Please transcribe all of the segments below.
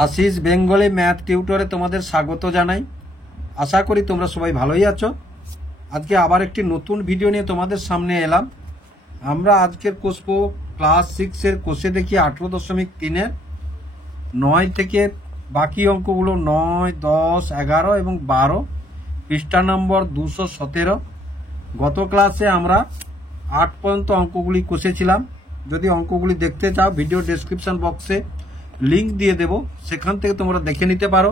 आशीष Bengali math টিউটরে তোমাদের স্বাগত জানাই। আশা করি তোমরা সবাই ভালোই আছো। আজকে আবার একটি নতুন ভিডিও নিয়ে তোমাদের সামনে এলাম। আমরা আজকের কোর্স ক্লাস 6 এর কোর্সে দেখি 18.3 এর 9 থেকে বাকি অঙ্কগুলো 9, 10, 11 এবং 12, পৃষ্ঠা নম্বর 217। গত ক্লাসে আমরা 8 পর্যন্ত অঙ্কগুলি কষেছিলাম। যদি অঙ্কগুলি দেখতে চাও ভিডিও ডেসক্রিপশন বক্সে লিংক দিয়ে দেব, সেখান থেকে তোমরা দেখে নিতে পারো।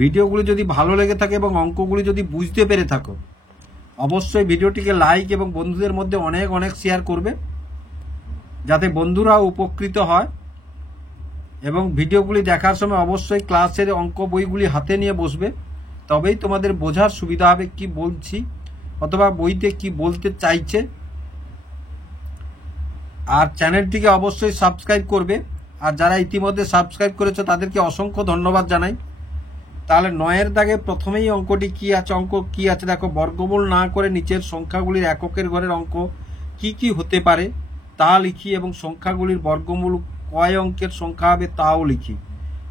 ভিডিওগুলি যদি ভালো লেগে থাকে এবং অঙ্কগুলি যদি বুঝতে পেরে থাকো অবশ্যই ভিডিওটিকে লাইক এবং বন্ধুদের মধ্যে অনেক অনেক শেয়ার করবে, যাতে বন্ধুরাও উপকৃত হয়। এবং ভিডিওগুলি দেখার সময় অবশ্যই ক্লাসের অঙ্ক বইগুলি হাতে নিয়ে বসবে, তবেই তোমাদের বোঝার সুবিধা হবে কি বলছি অথবা বইতে কি বলতে চাইছে। আর চ্যানেলটিকে অবশ্যই সাবস্ক্রাইব করবে, আর যারা ইতিমধ্যে সাবস্ক্রাইব করেছে তাদেরকে অসংখ্য ধন্যবাদ জানাই। তাহলে 9 দাগে প্রথমেই অঙ্কটি কি আছে, অঙ্ক কি আছে দেখো। বর্গমূল না করে নিচের সংখ্যাগুলির এককের ঘরের অঙ্ক কি কি হতে পারে তা লিখি, এবং সংখ্যাগুলির বর্গমূল কয় অঙ্কের সংখ্যা হবে তাও লিখি।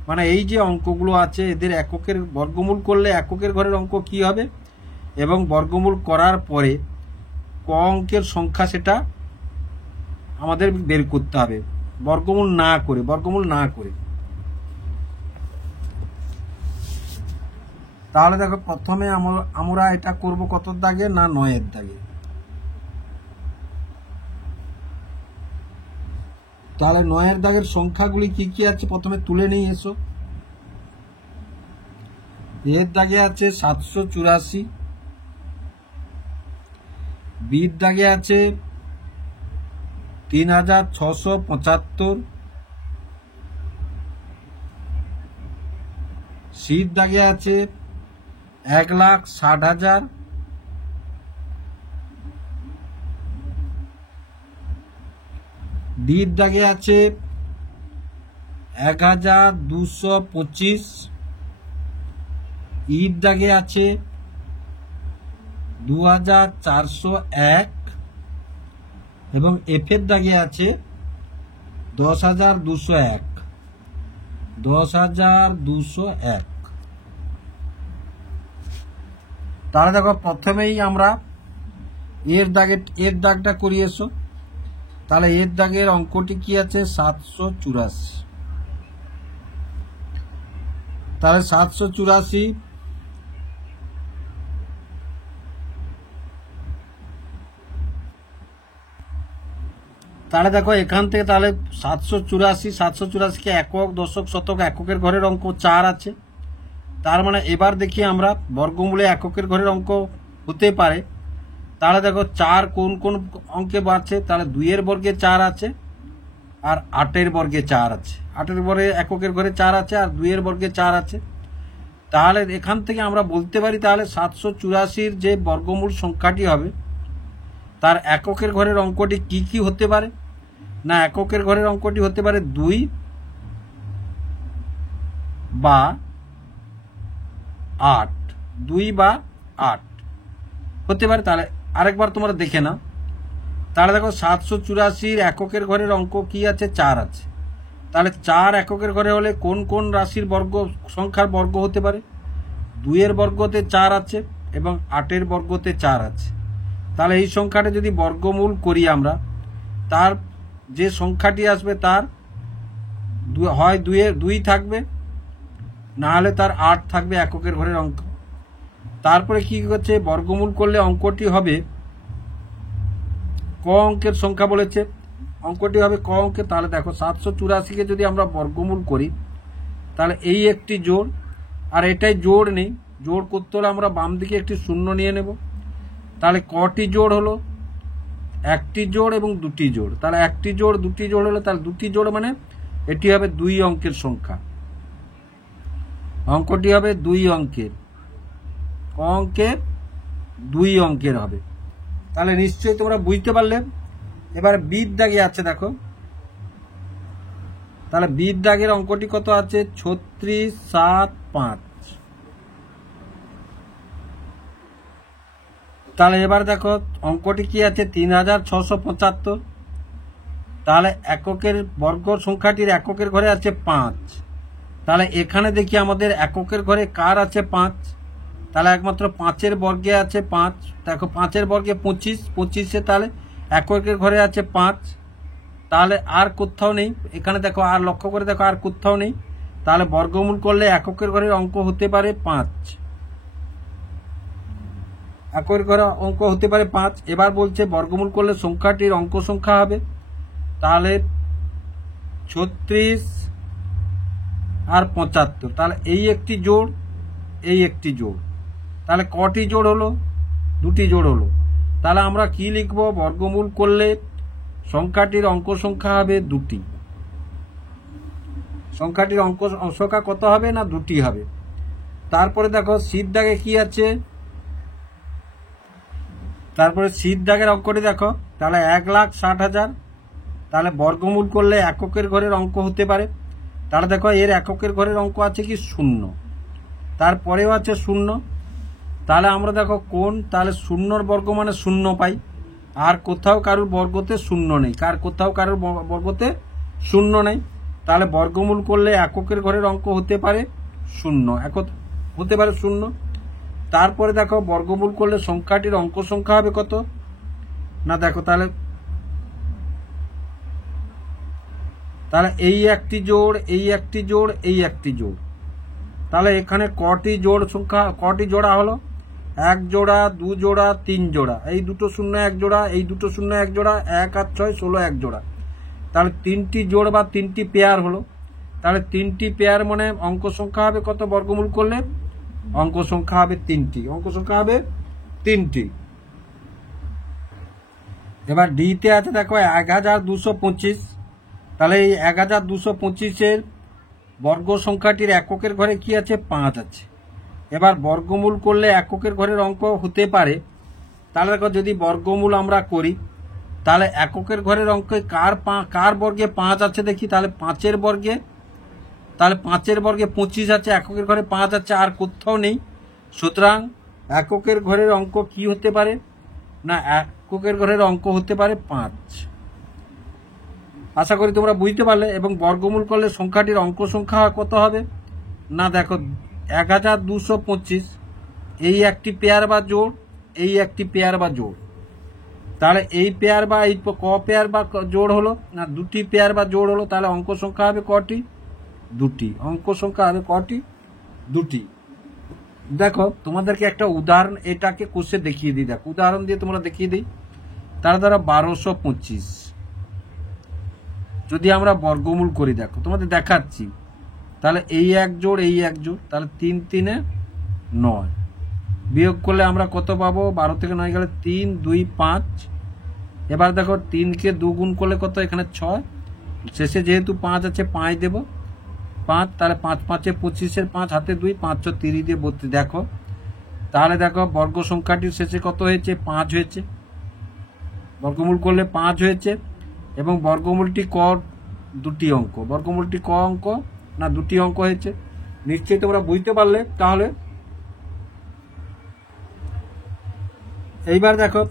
মানে এই যে অঙ্কগুলো আছে এদের এককের বর্গমূল করলে এককের ঘরের অঙ্ক কি হবে, এবং বর্গমূল করার পরে ক অঙ্কের সংখ্যা সেটা আমাদের বের করতে হবে বর্গমূল না করে। তাহলে দেখো প্রথমে আমরা এটা করব কত দাগে না 9 দাগে। তাহলে 9 দাগের সংখ্যাগুলি কি কি আছে প্রথমে তুলে নিয়ে এসো। এর দাগে আছে 784, বির দাগে আছে 3675, সির দাগে আছে 1,60,000, ডির দাগে আছে 1,225, ইর দাগে আছে 2,401 এবং এফের দাগে আছে 10,201। তাহলে দেখো প্রথমেই আমরা এর দাগটা করিয়ে এসো। তাহলে এর দাগের অঙ্কটি কি আছে 784। তাহলে 784 তাহলে দেখো এখান থেকে তাহলে 784কে একক, দশক, শতক, এককের ঘরের অঙ্ক 4 আছে। তার মানে এবার দেখি আমরা বর্গমূলে এককের ঘরের অঙ্ক হতে পারে। তাহলে দেখো 4 কোন কোন অঙ্কে বাড়ছে। তাহলে 2 এর বর্গে 4 আছে আর 8 এর বর্গে 4 আছে। 8 এর বর্গে এককের ঘরে 4 আছে আর 2 এর বর্গে 4 আছে। তাহলে এখান থেকে আমরা বলতে পারি তাহলে 784-র যে বর্গমূল সংখ্যাটি হবে তার এককের ঘরের অঙ্কটি কি কি হতে পারে না, এককের ঘরের অঙ্কটি হতে পারে 2 বা 8, 2 বা 8 হতে পারে। তাহলে আরেকবার তোমরা দেখে নাও। তাহলে দেখো 784-র এককের ঘরের অঙ্ক কি আছে 4 আছে। তাহলে 4 এককের ঘরে হলে কোন কোন রাশির বর্গ সংখ্যার বর্গ হতে পারে। 2 এর বর্গতে 4 আছে এবং 8 এর বর্গতে 4 আছে। তাহলে এই সংখ্যাটা যদি বর্গমূল করি আমরা, তার যে সংখ্যাটি আসবে তার হয় 2 থাকবে, না হলে তার 8 থাকবে এককের ঘরের অঙ্ক। তারপরে কি করছে, বর্গমূল করলে অঙ্কটি হবে ক অঙ্কের সংখ্যা বলেছে, অঙ্কটি হবে ক অঙ্কের। তাহলে দেখো 784-কে যদি আমরা বর্গমূল করি তাহলে এই একটি জোড় আর এটাই জোড় নেই, জোড় করতে হলে আমরা বাম দিকে একটি শূন্য নিয়ে নেব। তাহলে কটি জোড় হলো, একটি জোড় এবং দুটি জোড়। তাহলে একটি জোড় দুটি জোড় হলো, তাহলে দুটি জোড় মানে এটি হবে 2 অঙ্কের সংখ্যা। অঙ্কটি হবে 2 অঙ্কের, ক অঙ্কের 2 অঙ্কের হবে। তাহলে নিশ্চয়ই তোমরা বুঝতে পারলে। এবার বির দাগে আছে দেখো। তাহলে বির দাগের অঙ্কটি কত আছে 3675। তাহলে এবার দেখো অঙ্কটি কি আছে 3675। তাহলে এককের বর্গ সংখ্যাটির এককের ঘরে আছে 5। তাহলে এখানে দেখি আমাদের এককের ঘরে কার আছে 5, তাহলে একমাত্র 5-এর বর্গে আছে 5। দেখো 5-এর বর্গে 25, 25-এ তাহলে এককের ঘরে আছে 5, তাহলে আর কোথাও নেই। এখানে দেখো আর লক্ষ্য করে দেখো আর কোথাও নেই, তাহলে বর্গমূল করলে এককের ঘরের অঙ্ক হতে পারে 5, এককের ঘরে অঙ্ক হতে পারে 5। এবার বলছে বর্গমূল করলে সংখ্যাটির অঙ্ক সংখ্যা হবে, তাহলে 36 আর 75, তাহলে এই একটি জোড়, এই একটি জোড়, তাহলে কটি জোড় হলো? 2টি জোড় হলো। তাহলে আমরা কি লিখব? বর্গমূল করলে সংখ্যাটির অঙ্ক সংখ্যা হবে 2টি। সংখ্যাটির অঙ্ক সংখ্যা কত হবে? না 2টি হবে। তারপরে দেখো শীত দাগে কি আছে, তারপরে শীত দাগের অঙ্কটি দেখো, তাহলে 1,60,000, তাহলে বর্গমূল করলে এককের ঘরের অঙ্ক হতে পারে। তাহলে দেখো এর এককের ঘরের অঙ্ক আছে কি? 0, তারপরেও আছে 0। তাহলে আমরা দেখো কোন, তাহলে 0-র বর্গ মানে 0 পাই, আর কোথাও কারোর বর্গতে 0 নেই, কোথাও কারোর বর্গতে 0 নেই। তাহলে বর্গমূল করলে এককের ঘরের অঙ্ক হতে পারে 0, হতে পারে 0। তারপরে দেখো বর্গমূল করলে সংখ্যাটির অঙ্ক সংখ্যা হবে কত? না দেখো তাহলে এই একটি জোড়, এই একটি জোড়, এই একটি জোড়, তাহলে এখানে কটি জোড় সংখ্যা, কটি জোড়া হলো? 1 জোড়া, 2 জোড়া, 3 জোড়া, এই দুটো 0 1 জোড়া, এই দুটো 0 1 জোড়া, 1 আর 6 16 1 জোড়া, তাহলে 3টি জোড় বা 3টি পেয়ার হলো। তাহলে 3টি পেয়ার মানে অঙ্ক সংখ্যা হবে কত বর্গমূল করলে? অঙ্ক সংখ্যা হবে 3টি, অঙ্ক সংখ্যা হবে 3টি। এবার ডিতে আছে দেখো 1225, তাহলে এই 1225-এর বর্গ সংখ্যাটির এককের ঘরে কি আছে? 5 আছে। এবার বর্গমূল করলে এককের ঘরের অঙ্ক হতে পারে, তাহলে দেখো যদি বর্গমূল আমরা করি, তাহলে এককের ঘরের অঙ্কে কার বর্গে 5 আছে দেখি, তাহলে 5-এর বর্গে, তাহলে 5-এর বর্গে 25 আছে, এককের ঘরে 5 আছে, আর কোথাও নেই। সুতরাং এককের ঘরের অঙ্ক কি হতে পারে? না এককের ঘরের অঙ্ক হতে পারে 5। আশা করি তোমরা বুঝতে পারলে। এবং বর্গমূল করলে সংখ্যাটির অঙ্ক সংখ্যা কত হবে? না দেখো 1225, এই একটি পেয়ার বা জোড়, এই একটি পেয়ার বা জোড়, তাহলে এই পেয়ার বা এই ক পেয়ার বা জোড় হলো? না 2টি পেয়ার বা জোড় হলো। তাহলে অঙ্ক সংখ্যা হবে কটি? 2টি। অঙ্ক সংখ্যা হবে কটি? 2টি। দেখো তোমাদেরকে একটা উদাহরণ, এটাকে কোষে দেখিয়ে দিই। দেখো উদাহরণ দিয়ে তোমরা দেখিয়ে দিই। তার দ্বারা 1225 যদি আমরা বর্গমূল করি, দেখো তোমাদের দেখাচ্ছি, তাহলে এই এক জোড়, এই এক জোড়, তাহলে 3 3 9, বিয়োগ করলে আমরা কত পাবো? 12 থেকে 9 গেলে 3 2 5। এবার দেখো 3-কে 2 গুণ করলে কত? এখানে 6, শেষে যেহেতু 5 আছে 5 দেব, 5, তাহলে 5 5-এ 25-এর 5 হাতে 2, 5 30 দিয়ে 32। দেখো তাহলে দেখো বর্গ সংখ্যাটির শেষে কত হয়েছে? 5 হয়েছে। বর্গমূল করলে 5 হয়েছে, এবং বর্গমূলটি ক 2টি অঙ্ক, বর্গমূলটি ক অঙ্ক? না 2টি অঙ্ক হয়েছে। নিশ্চয়ই তোমরা বুঝতে পারলে। তাহলে এইবার দেখো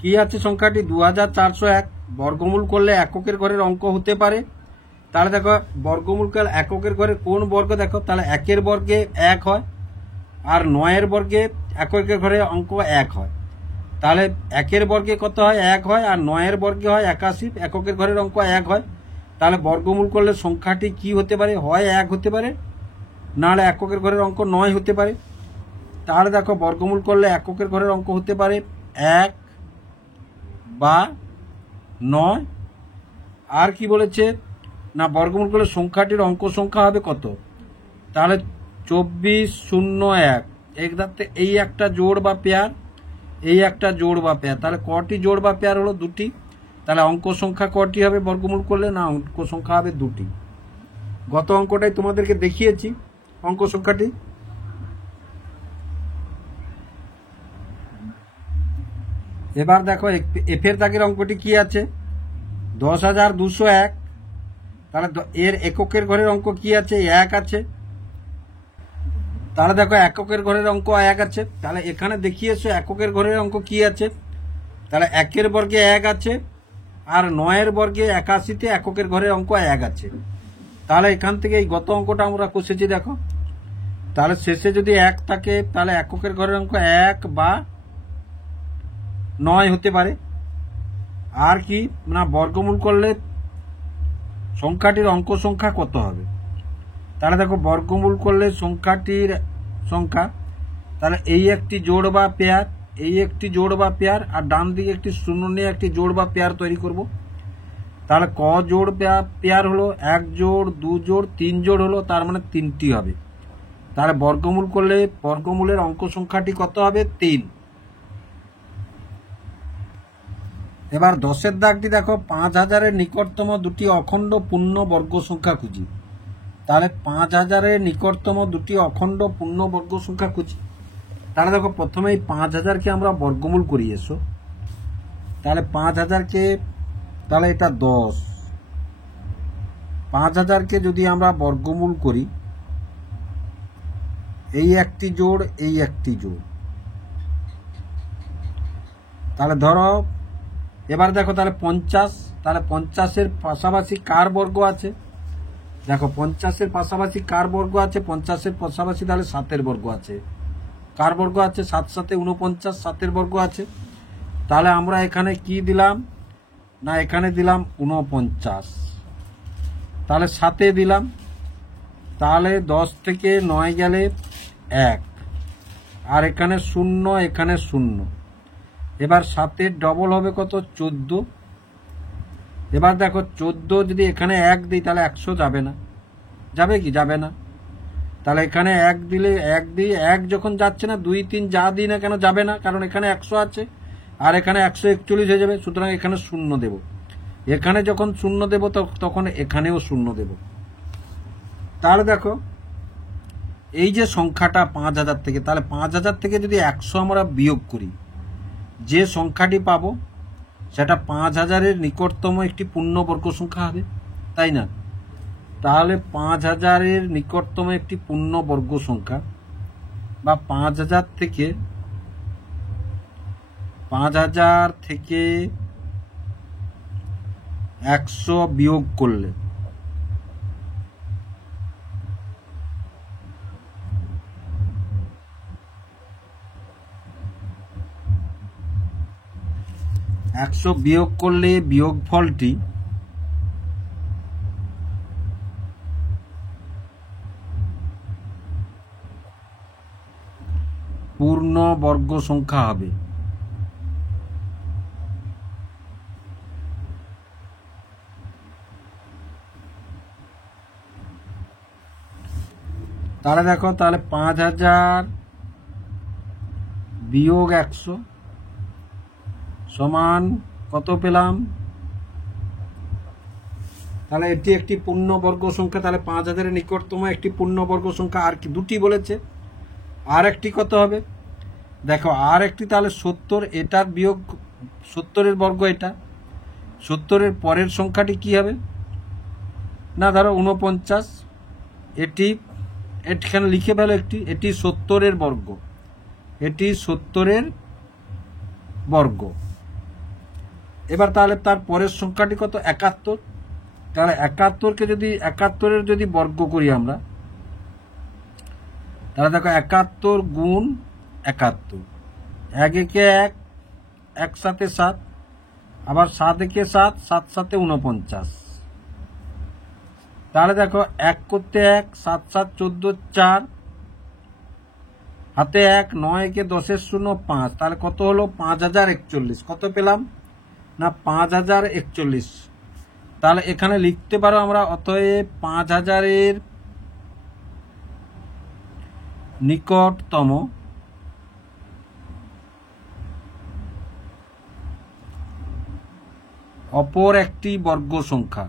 কি আছে সংখ্যাটি? 2401, বর্গমূল করলে এককের ঘরের অঙ্ক হতে পারে। তাহলে দেখো বর্গমূল করলে এককের ঘরে কোন বর্গ? দেখো তাহলে 1-এর বর্গে 1 হয়, আর 9-এর বর্গে এককের ঘরে অঙ্ক 1 হয়। তাহলে 1-এর বর্গে কত হয়? 1 হয়, আর 9-এর বর্গে হয় 81, এককের ঘরের অঙ্ক 1 হয়। তাহলে বর্গমূল করলে সংখ্যাটি কি হতে পারে? হয় 1 হতে পারে, নাহলে এককের ঘরের অঙ্ক 9 হতে পারে। তাহলে দেখো বর্গমূল করলে এককের ঘরের অঙ্ক হতে পারে 1 বা 9। আর কি বলেছে? না বর্গমূল করলে সংখ্যাটির অঙ্ক সংখ্যা হবে কত? তাহলে 2401, এই একটা জোড় বা পেয়ার, এই একটা জোড় বা পেয়ার, তাহলে কটি জোড় বা পেয়ার হলো? 2টি। তাহলে অঙ্ক সংখ্যা কটি হবে বর্গমূল করলে? না অঙ্ক সংখ্যা হবে 2টি। গত অঙ্কটাই তোমাদেরকে দেখিয়েছি অঙ্ক সংখ্যাটি। এবার দেখো এফের দাগের অঙ্কটি কি আছে? 10,201, তাহলে এর এককের ঘরের অঙ্ক কি আছে? 1 আছে। তাহলে দেখো এককের ঘরের অঙ্ক 1 আছে, তাহলে এখানে দেখিয়েছো এককের ঘরের অঙ্ক কি আছে? তাহলে 1-এর বর্গে 1 আছে, আর 9-এর বর্গে 81-তে এককের ঘরের অঙ্ক 1 আছে। তাহলে এখান থেকে এই গত অঙ্কটা আমরা কষেছি দেখো, তাহলে শেষে যদি 1 থাকে তাহলে এককের ঘরের অঙ্ক 1 বা 9 হতে পারে। আর কি না, বর্গমূল করলে সংখ্যাটির অঙ্ক সংখ্যা কত হবে। তাহলে দেখো বর্গমূল করলে সংখ্যাটির সংখ্যা, তাহলে এই একটি জোড় বা পেয়ার, এই একটি জোড় বা পেয়ার, আর ডান দিকে একটি শূন্য নিয়ে একটি জোড় বা পেয়ার তৈরি করব। তাহলে ক জোড় পেয়ার হলো, 1 জোড়, 2 জোড়, 3 জোড় হলো, তার মানে 3টি হবে। তাহলে বর্গমূল করলে বর্গমূলের অঙ্ক সংখ্যাটি কত হবে, 3। এবার 10-এর দাগটি দেখো, 5000-এর নিকটতম দুটি অখণ্ড পূর্ণ বর্গ সংখ্যা খুঁজি। তাহলে 5000-এর নিকটতম দুটি অখণ্ড পূর্ণ বর্গ সংখ্যা খুঁজি। তাহলে দেখো প্রথমে এই 5000-কে আমরা বর্গমূল করি এসো। তাহলে 5000-কে, তাহলে এটা 10, 5000-কে যদি আমরা বর্গমূল করি, এই একটি জোড়, এই একটি জোড়, তাহলে ধরো এবার দেখো তাহলে 50, তাহলে 50-এর পাশাপাশি কার বর্গ আছে, দেখো 50-এর পাশাপাশি কার বর্গ আছে, 50-এর পাশাপাশি তাহলে 7-এর বর্গ আছে। কার বর্গ আছে, 7 7 49, 7-এর বর্গ আছে। তাহলে আমরা এখানে কি দিলাম না, এখানে দিলাম 49, তাহলে 7-এ দিলাম, তাহলে 10 থেকে 9 গেলে 1, আর এখানে 0, এখানে 0। এবার 7-এর ডবল হবে কত, 14। এবার দেখো 14 যদি এখানে 1 দিই তাহলে 100 যাবে না, যাবে কি, যাবে না। তাহলে এখানে 1 দিলে 1 দিই, 1 যখন যাচ্ছে না, 2 3 যা দিই না কেন যাবে না, কারণ এখানে 100 আছে আর এখানে 141 হয়ে যাবে। সুতরাং এখানে 0 দেব। এখানে যখন 0 দেব তখন এখানেও 0 দেব। তাহলে দেখো এই যে সংখ্যাটা 5000 থেকে, তাহলে 5000 থেকে যদি 100 আমরা বিয়োগ করি, যে সংখ্যাটি পাবো সেটা 5000-এর নিকটতম একটি পূর্ণবর্গ সংখ্যা হবে, তাই না। তাহলে 5000-এর নিকটতম একটি পূর্ণবর্গ সংখ্যা বা 5000 থেকে 100 বিয়োগ করলে বিয়োগফলটি পূর্ণ বর্গ সংখ্যা হবে। তাহলে দেখো, তাহলে 5000 বিয়োগ 100 সমান কত পেলাম, তাহলে এটি একটি পূর্ণবর্গ সংখ্যা। তাহলে 5000-এর নিকটতম একটি পূর্ণবর্গ সংখ্যা। আর কি দুটি বলেছে, আর একটি কত হবে, দেখো আর একটি তাহলে 70, এটার বিয়োগ 70-এর বর্গ, এটা 70-এর পরের সংখ্যাটি কি হবে না, ধরো 49, এখানে লিখে ফেলো এটি 70-এর বর্গ, এটি 70-এর বর্গ। এবার তাহলে তার পরের সংখ্যাটি কত, 71। তাহলে 71-কে যদি 71-এর যদি বর্গ করি আমরা, তাহলে দেখো 71 গুণ 71, 1 একে 1, 1 7 7, আবার 7 একে 7, 7 7 49। তাহলে দেখো 1 করতে 1, 7 7 14, 4, হাতে 1, 9 একে 10-এর 0, 5। তাহলে কত হলো, 5041। কত পেলাম না, 5041। তাহলে এখানে লিখতে পারো আমরা, অতএব 5000-এর নিকটতম অপর একটি বর্গ সংখ্যা,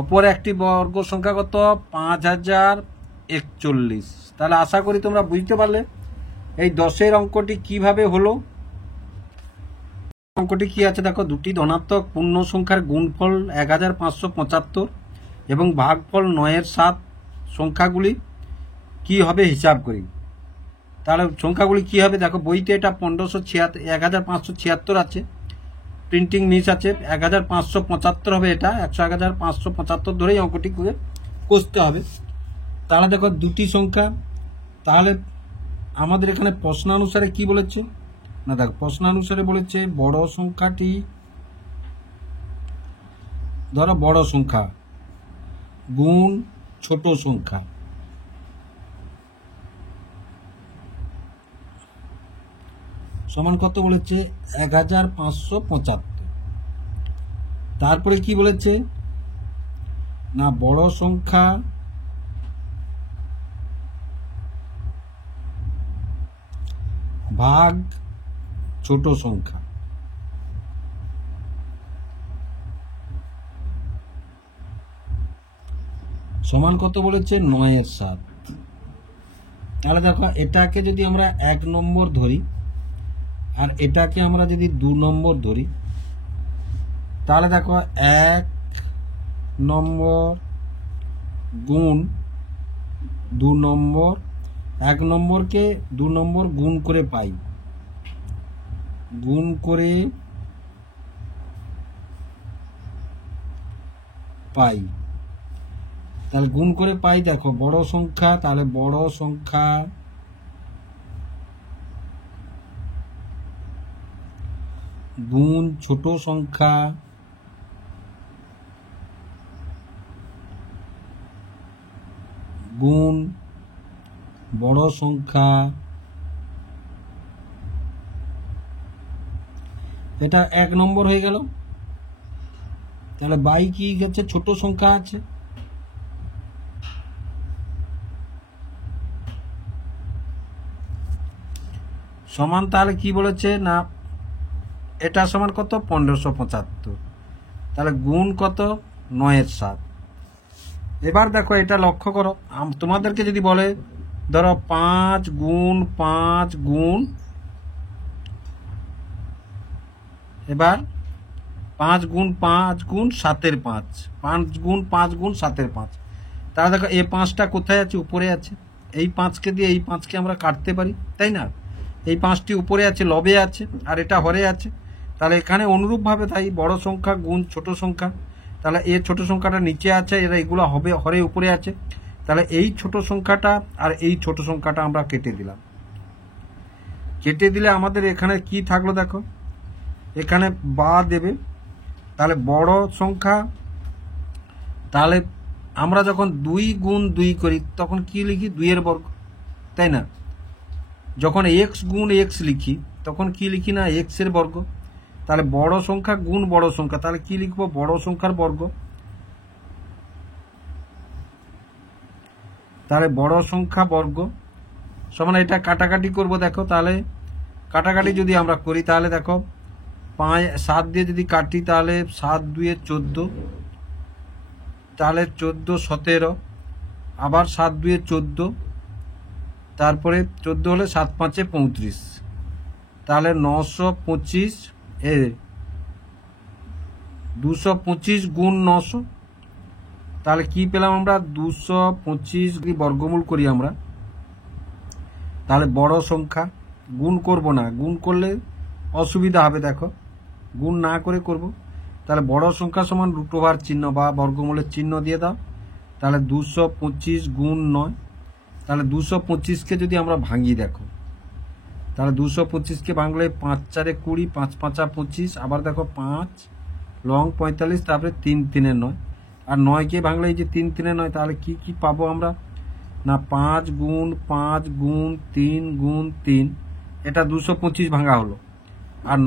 অপর একটি বর্গ সংখ্যা কত, 5041। তাহলে আশা করি তোমরা বুঝতে পারলে এই 10-এর অঙ্কটি কিভাবে হলো। অঙ্কটি কি আছে দেখো, দুটি ধনাত্মক পূর্ণ সংখ্যার গুণফল 1575 এবং ভাগফল 9-এর 7 সংখ্যাগুলি কি হবে হিসাব করি। তাহলে সংখ্যাগুলি কি হবে দেখো, বইতে এটা 1576 আছে, প্রিন্টিং মিস আছে, 1575 হবে, এটা 101,575 ধরেই অঙ্কটি করে কষতে হবে। তাহলে দেখো দুটি সংখ্যা, তাহলে আমাদের এখানে প্রশ্নানুসারে কি বলেছে না, দেখো প্রশ্নানুসারে বলেছে বড় সংখ্যাটি, ধরো বড় সংখ্যা গুণ ছোট সংখ্যা, সমান কত বলেছে 1,575। তারপরে কি বলেছে না, বড় সংখ্যা ভাগ ছোট সংখ্যা, সমান কত বলেছে 9/7। তাহলে দেখো এটাকে যদি আমরা 1 নম্বর ধরি আর এটাকে আমরা যদি 2 নম্বর ধরি, তাহলে দেখো 1 নম্বর গুণ 2 নম্বর, 1 নম্বরকে 2 নম্বর গুণ করে পাই, গুণ করে পাই, তাহলে গুণ করে পাই। দেখো বড় সংখ্যা, তাহলে বড় সংখ্যা গুণ ছোট সংখ্যা, গুণ বড় সংখ্যা, এটা 1 নম্বর হয়ে গেল। তাহলে বাই কি গেছে, ছোট সংখ্যা আছে, সমান, তাহলে কি বলেছে না এটা সমান কত 1575, তাহলে গুণ কত 9/7। এবার দেখো এটা লক্ষ্য করো, তোমাদেরকে যদি বলে ধরো 5 গুণ 5 গুণ, এবার 5 গুণ 5 গুণ 7/5, 5 গুণ 5 গুণ 7/5, তাহলে দেখো এই 5টা কোথায় আছে, উপরে আছে, এই 5কে দিয়ে এই 5কে আমরা কাটতে পারি, তাই না? এই 5টি উপরে আছে, লবে আছে, আর এটা হরে আছে। তাহলে এখানে অনুরূপভাবে তাই বড় সংখ্যা গুণ ছোট সংখ্যা, তাহলে এই ছোট সংখ্যাটা নিচে আছে, এরা এগুলো হবে হরে উপরে আছে, তাহলে এই ছোট সংখ্যাটা আর এই ছোট সংখ্যাটা আমরা কেটে দিলাম। কেটে দিলে আমাদের এখানে কি থাকলো দেখো, এখানে বা দেবে, তাহলে বড় সংখ্যা, তাহলে আমরা যখন 2 গুণ 2 করি তখন কি লিখি 2 এর বর্গ, তাই না? যখন x গুণ x লিখি তখন কি লিখি না x এর বর্গ। তাহলে বড় সংখ্যা গুণ বড় সংখ্যা, তাহলে কি লিখবো বড় সংখ্যার বর্গ, তাহলে বড় সংখ্যা বর্গ সমান, এটা কাটাকাটি করব। দেখো তাহলে কাটাকাটি যদি আমরা করি তাহলে দেখো 7 দিয়ে যদি কাটি তাহলে 7 2 14, তাহলে 14 17, আবার 7 2 14, তারপরে 14 হলে 7 5 35, তাহলে 925, 225 গুণ 900, তাহলে কি পেলাম আমরা 225 বর্গমূল করি আমরা, তাহলে বড় সংখ্যা, গুণ করব না, গুণ করলে অসুবিধা হবে, দেখো গুণ না করে করব। তাহলে বড় সংখ্যা সমান √ চিহ্ন বা বর্গমূলের চিহ্ন দিয়ে দাও, তাহলে 225 গুণ 9, তাহলে 225কে যদি আমরা ভাঙি দেখো, তাহলে 225কে ভাঙলে 5 4 20, 5 5 25, আবার দেখো 5 লং 45, তারপরে 3 3 9, আর 9কে ভাঙলে এই যে 3 3 9, তাহলে কি কি পাবো আমরা না 5 গুণ 5 গুণ 3 গুণ 3, এটা 225 ভাঙা হলো। আর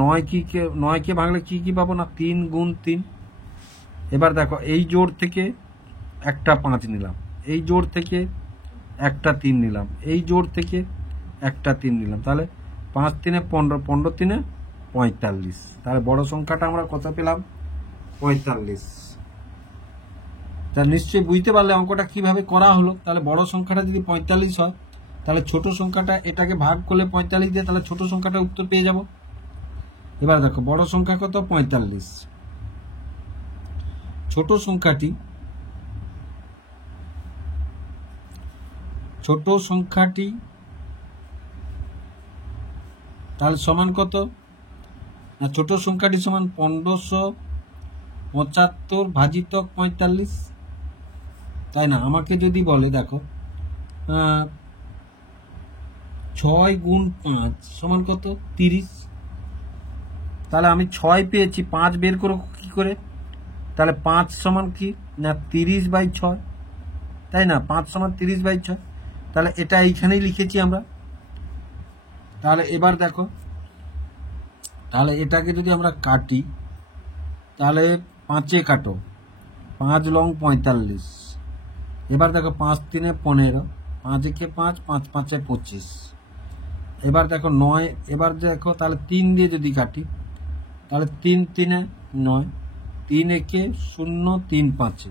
9কে ভাঙলে কি কি পাবো না 3 গুণ 3। এবার দেখো এই জোড় থেকে একটা 5 নিলাম, এই জোড় থেকে একটা 3 নিলাম, এই জোড় থেকে একটা 3 নিলাম, তাহলে 5 3 15, 15 3 45, তাহলে বড় সংখ্যাটা আমরা কত পেলাম 45। তা নিশ্চয়ই বুঝতে পারলে অঙ্কটা কিভাবে করা হলো। তাহলে বড় সংখ্যাটা যদি 45 হয় তাহলে ছোট সংখ্যাটা এটাকে ভাগ করলে 45 দিয়ে, তাহলে ছোট সংখ্যাটা উত্তর পেয়ে যাব। এবার দেখো বড় সংখ্যা কত 45, ছোট সংখ্যাটি তাহলে সমান কত না, ছোট সংখ্যাটি সমান 1575 ভাজিতক 45, তাই না? আমাকে যদি বলে দেখো 6 গুণ 5 সমান কত 30, তাহলে আমি 6 পেয়েছি, 5 বের করো কি করে? তাহলে 5 সমান কি না 30/6, তাই না? 5 সমান 30/6, তাহলে এটা এইখানেই লিখেছি আমরা। তাহলে এবার দেখো, তাহলে এটাকে যদি আমরা কাটি, তাহলে 5-এ কাটো, 5 লং 45, এবার দেখো 5 3 15, 5 একে 5, 5 5 25, এবার দেখো 9, এবার দেখো তাহলে 3 দিয়ে যদি কাটি, তাহলে 3 3 9, 3 একে 0, 3 5,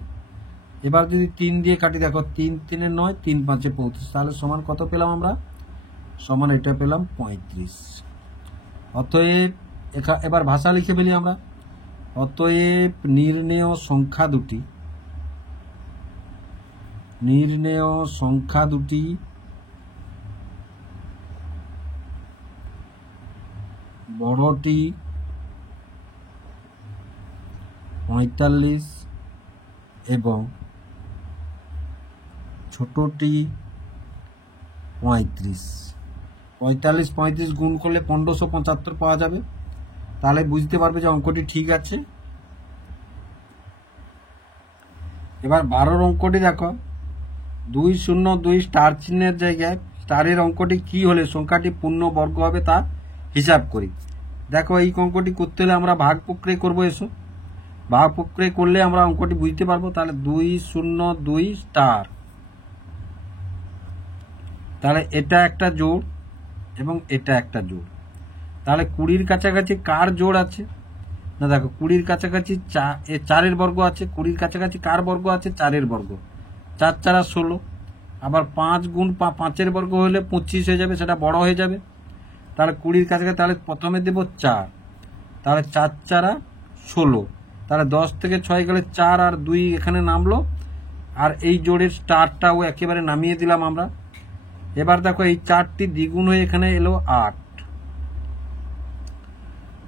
এবার যদি 3 দিয়ে কাটি, দেখো 3 3 9, 3 5 35, তাহলে সমান কত পেলাম আমরা? সমান এটা পেলাম 35। অতএব এবার ভাষা লিখে ফেলি আমরা। অতএব নির্ণেয় সংখ্যা দুটি বড়টি 45 এবং ছোটটি 35। 45 গুণ করলে 1575 পাওয়া যাবে। তাহলে বুঝতে পারবে যে অঙ্কটি ঠিক আছে। এবার 12 অঙ্কটি দেখো, 202 স্টার চিহ্নের জায়গায় স্টারের অঙ্কটি কি হলে সংখ্যাটি পূর্ণ বর্গ হবে তা হিসাব করি। দেখো এই অঙ্কটি করতে হলে আমরা ভাগ প্রক্রিয়া করবো। এসো ভাগ প্রক্রিয়া করলে আমরা অঙ্কটি বুঝতে পারবো। তাহলে 202 স্টার, তাহলে এটা একটা জোড় এবং এটা একটা জোড়। তাহলে 20-র কাছাকাছি কার জোড় আছে না? দেখো 20-র কাছাকাছি 4-এর বর্গ আছে। 20-র কাছাকাছি কার বর্গ আছে? 4-এর বর্গ। 4 4 16, আবার 5 গুণ 5-এর বর্গ হলে 25 হয়ে যাবে, সেটা বড় হয়ে যাবে। তাহলে 20-র কাছাকাছি, তাহলে প্রথমে দেব 4, তাহলে 4 4 16, তাহলে 10 থেকে 6 গেলে 4 আর 2 এখানে নামলো, আর এই জোড়ের স্টারটাও একেবারে নামিয়ে দিলাম আমরা। এবার দেখো এই 4টি দ্বিগুণ হয়ে এখানে এলো 8,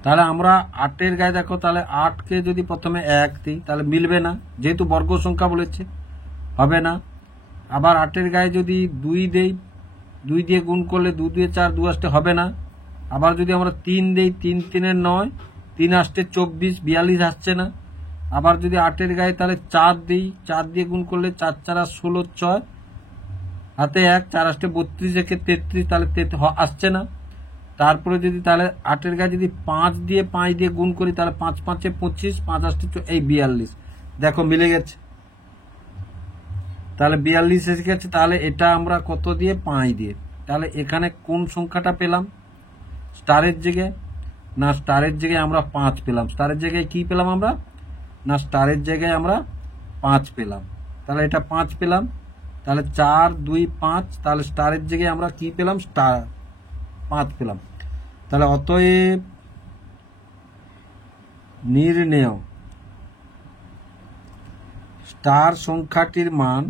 তাহলে আমরা 8-এর গায়ে দেখো, তাহলে 8কে যদি প্রথমে 1 দিই তাহলে মিলবে না, যেহেতু বর্গ সংখ্যা বলেছে, হবে না। আবার 8-এর গায়ে যদি 2 দেই, 2 দিয়ে গুণ করলে 2 2 4, 2 আসতে হবে না। আবার যদি আমরা 3 দেই, 3 3 9, 3 আসতে 24, 42 আসছে না। আবার যদি 8-এর গায়ে তাহলে 4 দিই, 4 দিয়ে গুণ করলে 4 4 16, 6 হাতে 1, 4 আসতে 32, একে 33, তাহলে আসছে না। তারপরে যদি তাহলে 8-এর গায়ে যদি 5 দিয়ে গুণ করি, তাহলে 5 5 25, 5 আসতে এই 42, দেখো মিলে গেছে। তাহলে 42 এসে গেছে। তাহলে এটা আমরা কত দিয়ে? 5 দিয়ে। তাহলে এখানে কোন সংখ্যাটা পেলাম স্টারের জায়গায়? না স্টারের জায়গায় আমরা 5 পেলাম। স্টারের জায়গায় কি পেলাম আমরা? না স্টারের জায়গায় আমরা 5 পেলাম। তাহলে এটা 5 পেলাম। তাহলে 4 2 5, তাহলে স্টারের জায়গায় আমরা কি পেলাম? স্টার 5 পেলাম। তাহলে অতএব নির্ণেয় স্টার সংখ্যাটির মান,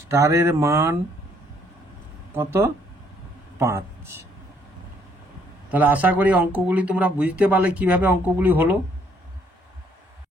স্টারের মান কত? 5। তাহলে আশা করি অঙ্কগুলি তোমরা বুঝতে পারলে কিভাবে অঙ্কগুলি হলো।